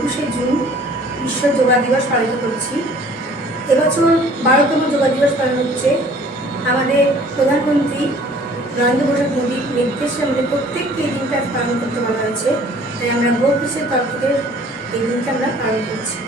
21শে June বিশ্ব যোগা দিবস পালিত করছি। এবছর 12তম যোগা দিবস পালন হচ্ছে। আমাদের প্রধানমন্ত্রী নরেন্দ্র প্রসাদ মোদীর নির্দেশে আমাদের প্রত্যেককে এই দিনটা পালন করতে বলা হয়েছে। তাই আমরা গো পিসের তরফ থেকে এই দিনটা আমরা পালন করছি।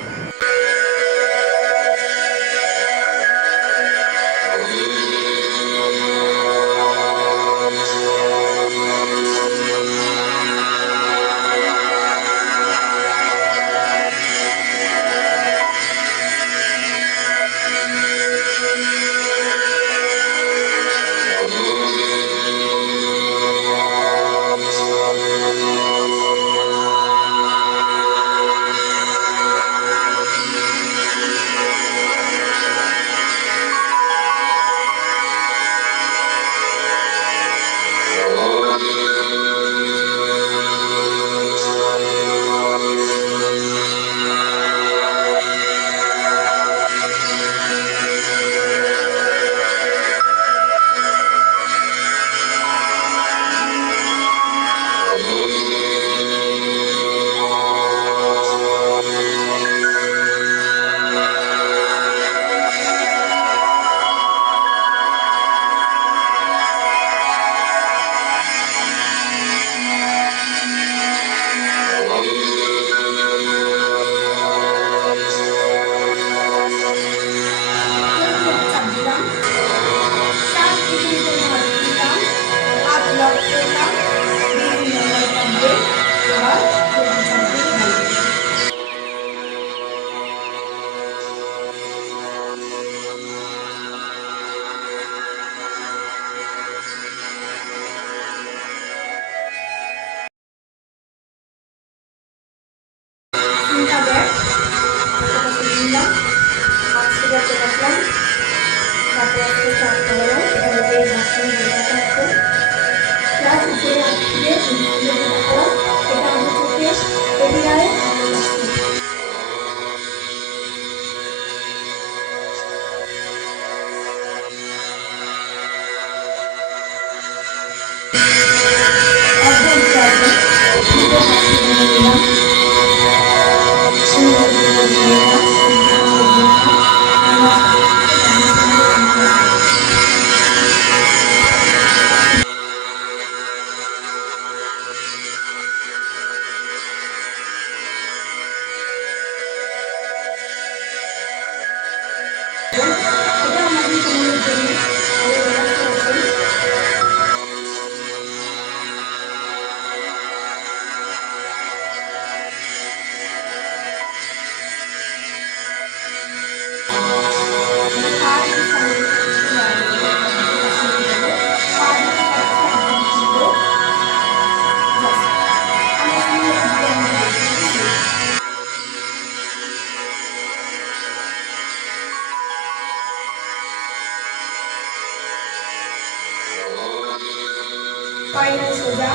ফাইনাল সোজা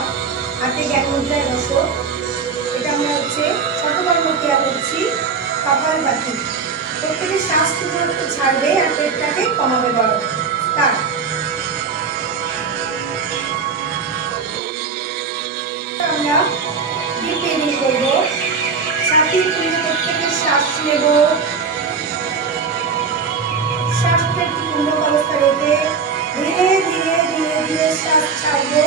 হাতে জ্ঞান মুদ্রায় বসো। এটা আমরা শতকর্ম ক্রিয়া করছি। কপাল ভাতি, প্রত্যেকে শ্বাস দূরত্ব ছাড়বে আর পেটটাকে কমাবে বড়। আমরা ডিপ ব্রিদিং করবো। ছাতি তুলে প্রত্যেকে শ্বাস নেব, শ্বাসটা একটু কুম্ভক অবস্থা রেখে ধীরে ধীরে ধীরে ধীরে শ্বাস ছাড়বো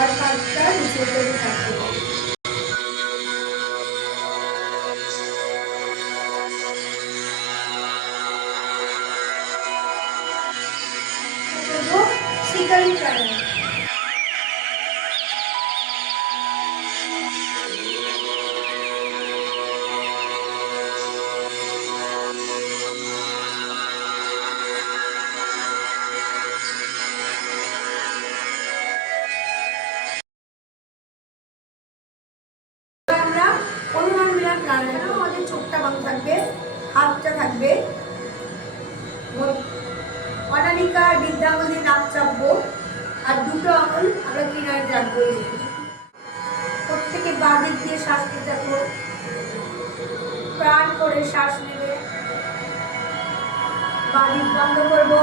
আর কাঁধটা নিচে করে থাকবো। শিকারি প্রাণায়াম। আমাদের চোখটা বন্ধ থাকবে, হাতটা থাকবে, অনামিকা বৃদ্ধাঙ্গুল দিয়ে নাক চাপবো আর দুটো আঙুল আমরা কিনারে রাখবো। প্রত্যেকে বাঁ দিক দিয়ে শ্বাস নিতে থাকবো, প্রাণ করে শ্বাস নেবে, বাঁ দিক বন্ধ করবো,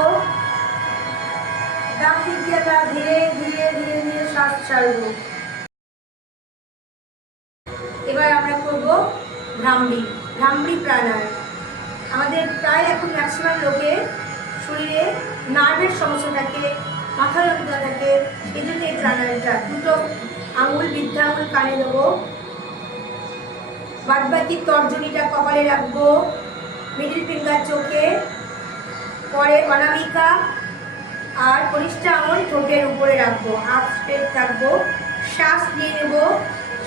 ডান দিক দিয়ে আমরা ধীরে ধীরে ধীরে ধীরে শ্বাস ছাড়বো। এবার আমরা করবো ভ্রাম ভ্রামরী প্রাণায়াম। আমাদের প্রায় এখন ম্যাক্সিমাম লোকের শরীরে নার্ভের সমস্যা থাকে, মাথা যন্ত্রণা থাকে, এই জন্য এই প্রাণায়ামটা। দুটো আঙুল, বৃদ্ধা আঙুল কানে দেবো, বাদবাকি তর্জনীটা কপালে রাখবো, মিডিল ফিঙ্গার চোখে, পরে অনামিকা আর কনিষ্ঠা আঙুল ঠোঁটের উপরে রাখবো, হাফ স্ট্রেট থাকবো। শ্বাস নিয়ে নেব,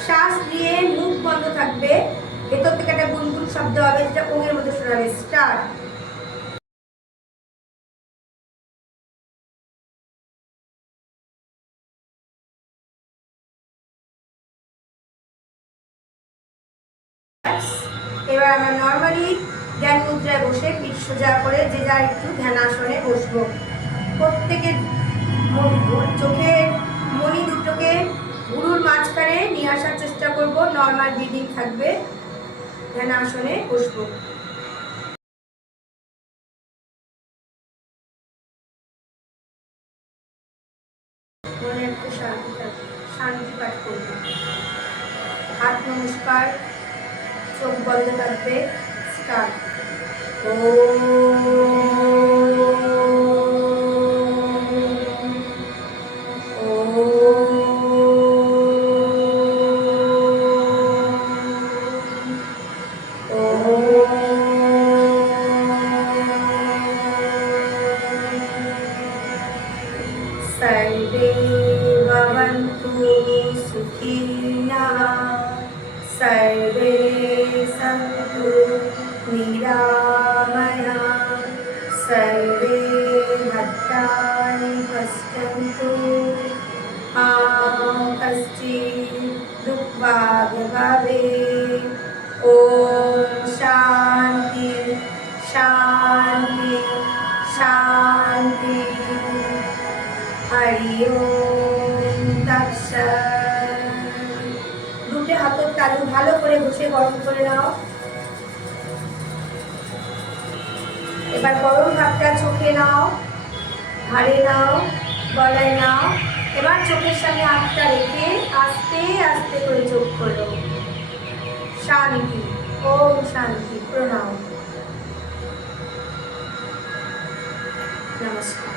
শ্বাস নিয়ে মুখ বন্ধ থাকবে, ভেতর থেকে একটা গুনগুন শব্দ হবে যেটা ওমের মধ্যে শোনাবে। স্টার্ট। এবার আমরা নর্মালি ধ্যান মুদ্রায় বসে পিঠ সোজা করে যে যার একটু ধ্যানাসনে বসবো। প্রত্যেকের চোখের মনি দুটোকে গুরুর মাঝখানে নিয়ে আসার চেষ্টা করব। নর্মাল ব্রিদিং থাকবে, ধ্যানাসনে বসবো। মনে একটু শান্তি পাঠ করব। হাত নমস্কার, চোখ বন্ধ থাকবে। স্টার্ট। सर्वे भवन्तु सुखिनः, सर्वे सन्तु निरामयाः, सर्वे भद्राणि पश्यन्तु मा कश्चित् दुःखभाग् भवेत्। ॐ शान्ति शान्ति शान्ति। हरि ओम तत्सत्। দুটো হাতের তালু ভালো করে বসে গরম করে নাও। এবার গরম ভাবটা চোখে নাও, ঘাড়ে নাও, গলায় নাও। এবার চোখের সামনে হাতটা রেখে আস্তে আস্তে করে চোখ খোলো। শান্তি। ওম শান্তি। প্রণাম। নমস্কার।